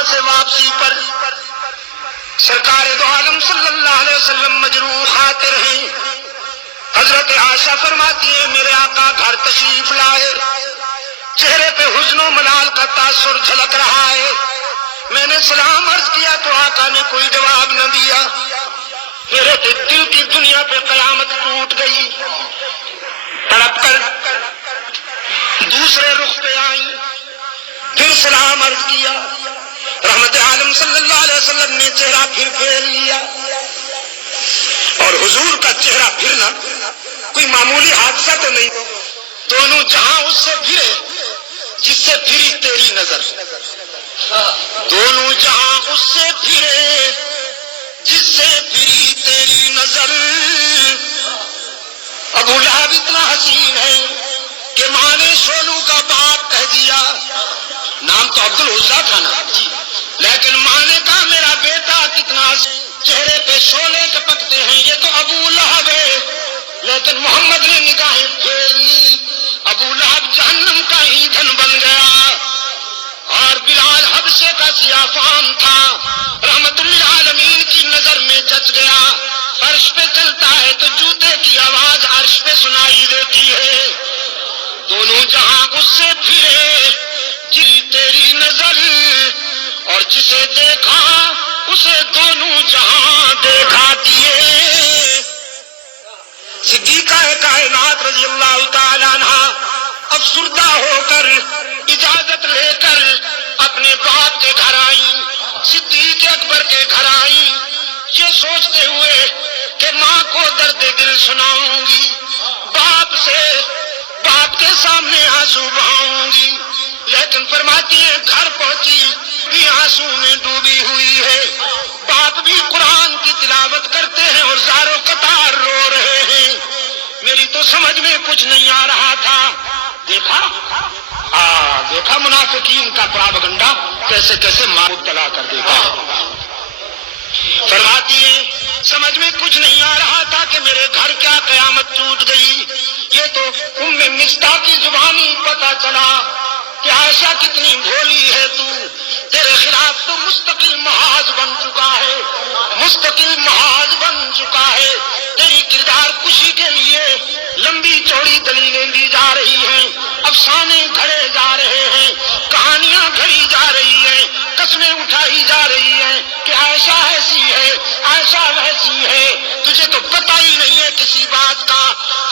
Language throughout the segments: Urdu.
عرفہ سے واپسی پر سرکار دو عالم صلی اللہ علیہ وسلم مجروح خاطر ہیں۔ حضرت عائشہ فرماتی ہیں میرے آقا گھر تشریف لائے، چہرے پہ حزن و ملال کا تاثر جھلک رہا ہے۔ میں نے سلام عرض کیا تو آقا نے کوئی جواب نہ دیا۔ میرے دل کی دنیا پہ قیامت ٹوٹ گئی، تڑپ کر دوسرے رخ پہ آئی، پھر سلام عرض کیا۔ رحمت عالم صلی اللہ علیہ وسلم نے چہرہ پھر پھیر لیا، اور حضور کا چہرہ پھرنا کوئی معمولی حادثہ تو نہیں، دونوں جہاں اس سے پھرے جس سے پھری تیری نظر، دونوں جہاں اس سے پھرے جس سے پھری تیری نظر۔ ابو لہب اتنا حسین ہے کہ ماں نے شولو کا باپ کہہ دیا، نام تو عبد العزیٰ تھا نا، لیکن ماں نے کہا میرا بیٹا کتنا چہرے پہ شعلے ٹپکتے ہیں، یہ تو ابو لہب ہے۔ لیکن محمد نے نگاہیں پھیر لی، ابو لہب جہنم کا ایندھن بن گیا، اور بلال حبشے کا سیاہ فام تھا، رحمت للعالمین کی نظر میں جچ گیا۔ عرش پہ چلتا ہے تو جوتے کی آواز عرش پہ سنائی دیتی ہے۔ دونوں جہاں اس سے پھرے جی تیری نظر، اور جسے دیکھا اسے دونوں جہاں دیکھا دیے۔ صدیقہ کائنات رضی اللہ تعالی عنہ افسردہ ہو کر اجازت لے کر اپنے باپ کے گھر آئیں، صدیق اکبر کے گھر آئیں، یہ سوچتے ہوئے کہ ماں کو درد دل سناؤں گی، باپ کے سامنے آنسو بہاؤں گی، لیکن فرماتی ہیں گھر پہنچی بھی آنسو میں ڈوبی ہوئی ہے۔ باپ بھی قرآن کی تلاوت کرتے ہیں اور زاروں قطار رو رہے ہیں۔ میری تو سمجھ میں کچھ نہیں آ رہا تھا۔ دیکھا منافقین کا پراپگنڈا کیسے کیسے مبتلا کر دیتا ہے۔ فرماتی ہیں سمجھ میں کچھ نہیں آ رہا تھا کہ میرے گھر کیا قیامت ٹوٹ گئی۔ یہ تو مصطح کی زبانی پتہ چلا کہ عائشہ کتنی بھولی ہے تو، تیرے خلاف تو مستقل محاذ بن چکا ہے، مستقل محاذ بن چکا ہے۔ تیری کردار کشی کے لیے لمبی چوڑی دلیلیں دی جا رہی ہیں، افسانے گھڑے جا رہے ہیں، کہانیاں گھڑی جا رہی ہیں، قسمیں اٹھائی جا رہی ہیں کہ عائشہ ایسی ہے، عائشہ ویسی ہے، تجھے تو پتہ ہی نہیں ہے کسی بات کا۔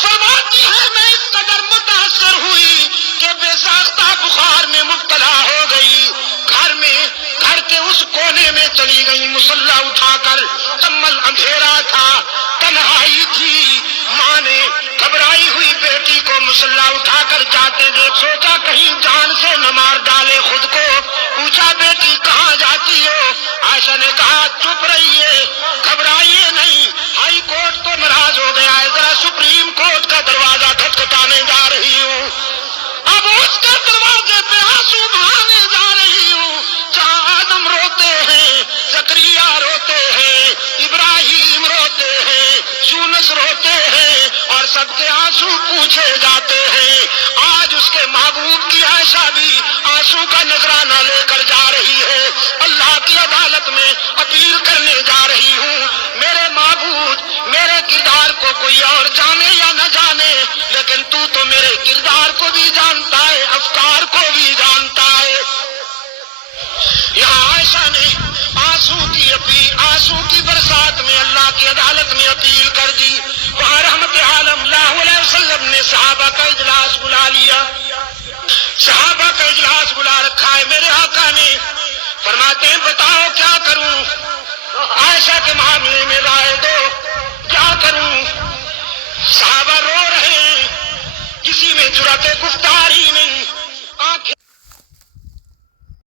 فرماتی ہے میں اس قدر متاثر ہوئی کہ بے ساختہ بخار میں مبتلا ہو گئی، گھر کے اس کونے میں چلی گئی، مصلی اٹھا کر، کمل اندھیرا تھا، تنہائی تھی، ماں نے گھبرائی ہوئی بیٹی کو مصلی اٹھا کر جاتے دیکھ سوچا کہیں جان سے نہ مار ڈالے خود کو، پوچھا بیٹی کہاں جاتی ہو؟ عائشہ نے کہا چپ رہیے، گھبرائیے نہیں، ہائی کورٹ تو ناراض ہو گیا ہے، ذرا سپریم کورٹ کا دروازہ کھٹکھٹانے جا رہی ہوں، اب اس کے دروازے پہ آنسو بہانے جا رہی ہوں، جہاں آدم روتے ہیں، زکریا روتے ہیں، ابراہیم روتے ہیں، یونس روتے ہیں، اور سب کے آنسو پوچھے جاتے ہیں۔ آج اس کے محبوب کی عائشہ بھی آنسو کا نذرانہ لے کر جا رہی ہے، اللہ کی عدالت میں اپیل کرنے جا رہی ہوں، میرے معبود میرے کردار کو کوئی اور جانے یا نہ جانے، لیکن تو میرے کردار کو بھی جانتا ہے، افکار کو بھی جانتا ہے۔ یہاں عائشہ نے آنسو کی برسات میں اللہ کی عدالت میں اپیل کر دی، وہاں رحمت عالم اللہ علیہ وسلم نے صحابہ کا اجلاس بلا لیا، صحابہ کا اجلاس بلا رکھا ہے میرے آقا نے۔ فرماتے ہیں بتاؤ کیا کروں، عائشہ کے معاملے میں رائے دو، کیا کروں؟